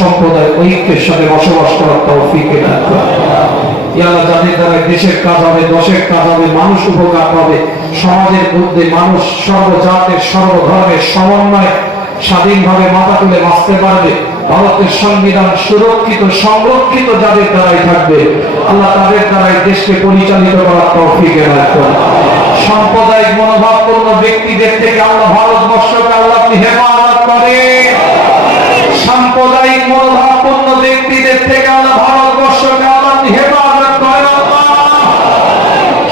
সম্প্রদায় ঐক্যের সাথে বসবাস করার তৌফিক। ইয়া যাদের দ্বারা দেশের কাজ হবে, দশের কাজ হবে, মানুষ উপকার পাবে সমাজের মধ্যে মানুষ সর্বজাতের, সর্বধর্মের স্বাধীনভাবে মাথা তুলে বাঁচতে পারবে ভারতের সংবিধান সুরক্ষিত, সংরক্ষিত যাদের দ্বারাই থাকবে আল্লাহ তাদের দ্বারাই দেশকে পরিচালিত করার তৌফিক। সাম্প্রদায়িক মনোভাবপূর্ণ ব্যক্তিদের থেকে আল্লাহ ভারতবর্ষকে আল্লাহ হেফাজত করেন সাম্প্রদায়িক মনোভাবপূর্ণ ব্যক্তিদের থেকে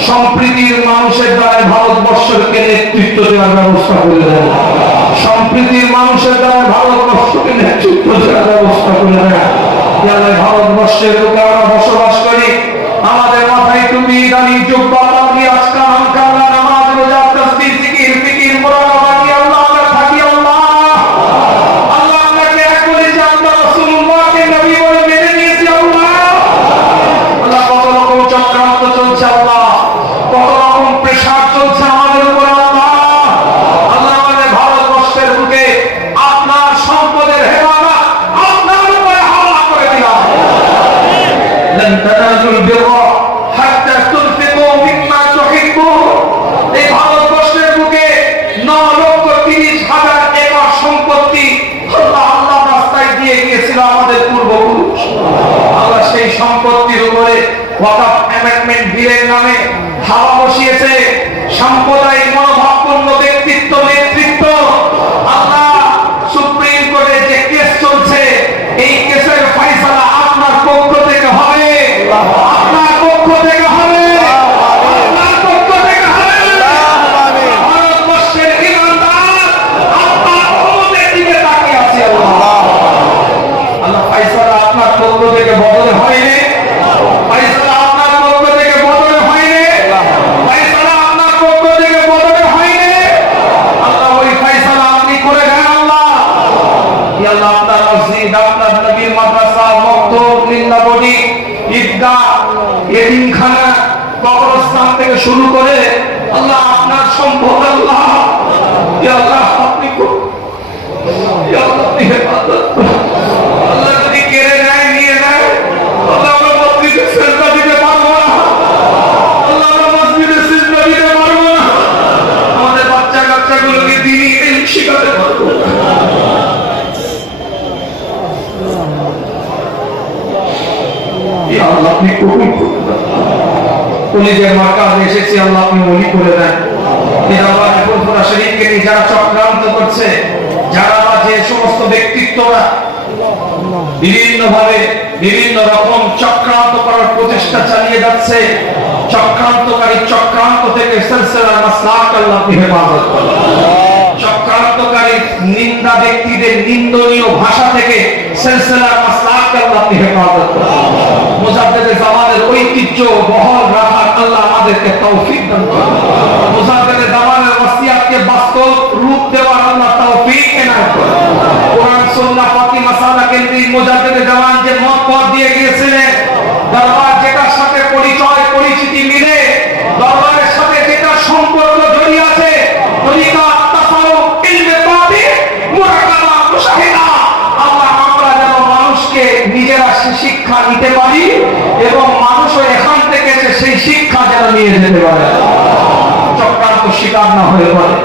সম্প্রীতির মানুষের দ্বারা ভারতবর্ষকে নেতৃত্ব দেওয়ার ব্যবস্থা করে দেয় সম্প্রীতির মানুষের দ্বারা ভারতবর্ষকে নেতৃত্ব দেওয়ার ব্যবস্থা করে দেয় ভারতবর্ষের লোকে আমরা বসবাস করি। আমাদের মাথায় তুমি দাঁড়িয়ে জুব্বা অপেশাব চলছে আমাদের উপর হাজার একর সম্পত্তি রাস্তায় দিয়ে গিয়েছিল আমাদের পূর্বপুরুষ। আল্লাহ সেই সম্পত্তির উপরে ওয়াকফ অ্যামেন্ডমেন্ট নামে হাওয়া বসিয়েছে নবীর মাদ্রাসা মক্তব লিল্লাবডি ঈদগাহ কবরস্থান থেকে শুরু করে আল্লাহ আপনার সম্ভব আল্লাহ আল্লাহ আপনি কবুল করুন। কলিজের মার্কাজ এসেছে, আল্লাহ আপনি ওলি করে দেন। চক্রান্তকারী নিন্দা ব্যক্তিদের নিন্দনীয় ভাষা থেকে সিলসিলা মাসলাক হেফাজত জামানের ঐতিহ্য বহল রাখার আল্লাহ আমাদেরকে তৌফিক দান মুজাদ্দেদে জামানের ওসিয়াতকে বাস্তব রূপ দেওয়ার আল্লাহ তৌফিক এনায়েত কোরআন, সুন্নাহ, ফাকি, মাসালা কেন্দ্রিক মুজাদ্দেদে জামান যে মত পথ দিয়ে গিয়েছিলেন, দরবার যেটার সাথে পরিচয়, পরিচিতি মিলে, দরবারের সাথে যেটা সম্পর্ক জড়িয়ে আছে, তরিকা মানুষকে নিজেরা শিক্ষা নিতে পারি এবং মানুষও এখান থেকে এসে সেই শিক্ষা যেন নিয়ে যেতে পারে চক্রান্ত শিকার না হয়ে পারে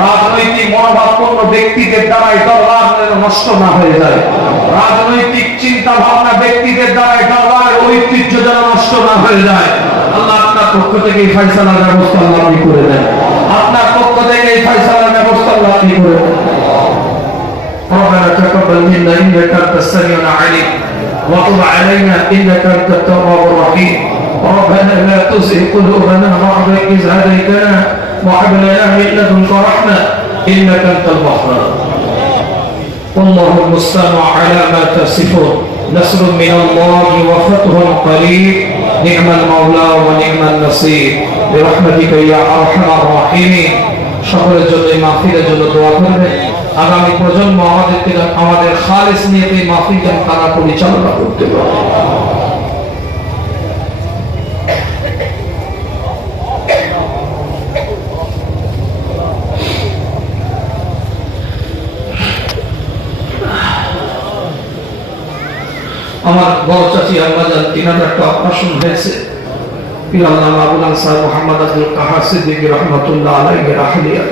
রাজনৈতিক মনোভাবপূর্ণ ব্যক্তিদের দ্বারাই দরবার যেন নষ্ট না হয়ে যায় রাজনৈতিক চিন্তা ভাবনা ব্যক্তিদের দ্বারাই দরবারের ঐতিহ্য যেন নষ্ট না হয়ে যায় আল্লাহ আপনার পক্ষ থেকে এই ফয়সালার ব্যবস্থা আল্লাহ আপনি করে দেন আপনার পক্ষ থেকে এই ফয়সালার ব্যবস্থা আল্লাহ আপনি করে দেন ربنا تقبل منا انك انت السميع العليم وتب علينا انك انت التواب الرحيم ربنا لا تزغ قلوبنا بعد اذ هديتنا وهب لنا من لدنك رحمه انك انت الوهاب والله المستعان على ما تصفون نصر من الله وفتح قريب نعم المولى ونعم النصير برحمتك يا ارحم الراحمين সকলের জন্য এই মাহফিলের জন্য দোয়া করবে আগামী প্রজন্ম আমাদেরকে আমাদের খালেস নিয়ে এই মাহফিল যেন তারা পরিচালনা করতে আমার বড় চাচি আম্মাজান তিনার একটা অপারেশন হয়েছে। আল্লাহ আবুল আনসার মোহাম্মদ আব্দুল কাহার সিদ্দিক রহমতুল্লাহ আলাইহি রাহলিয়া।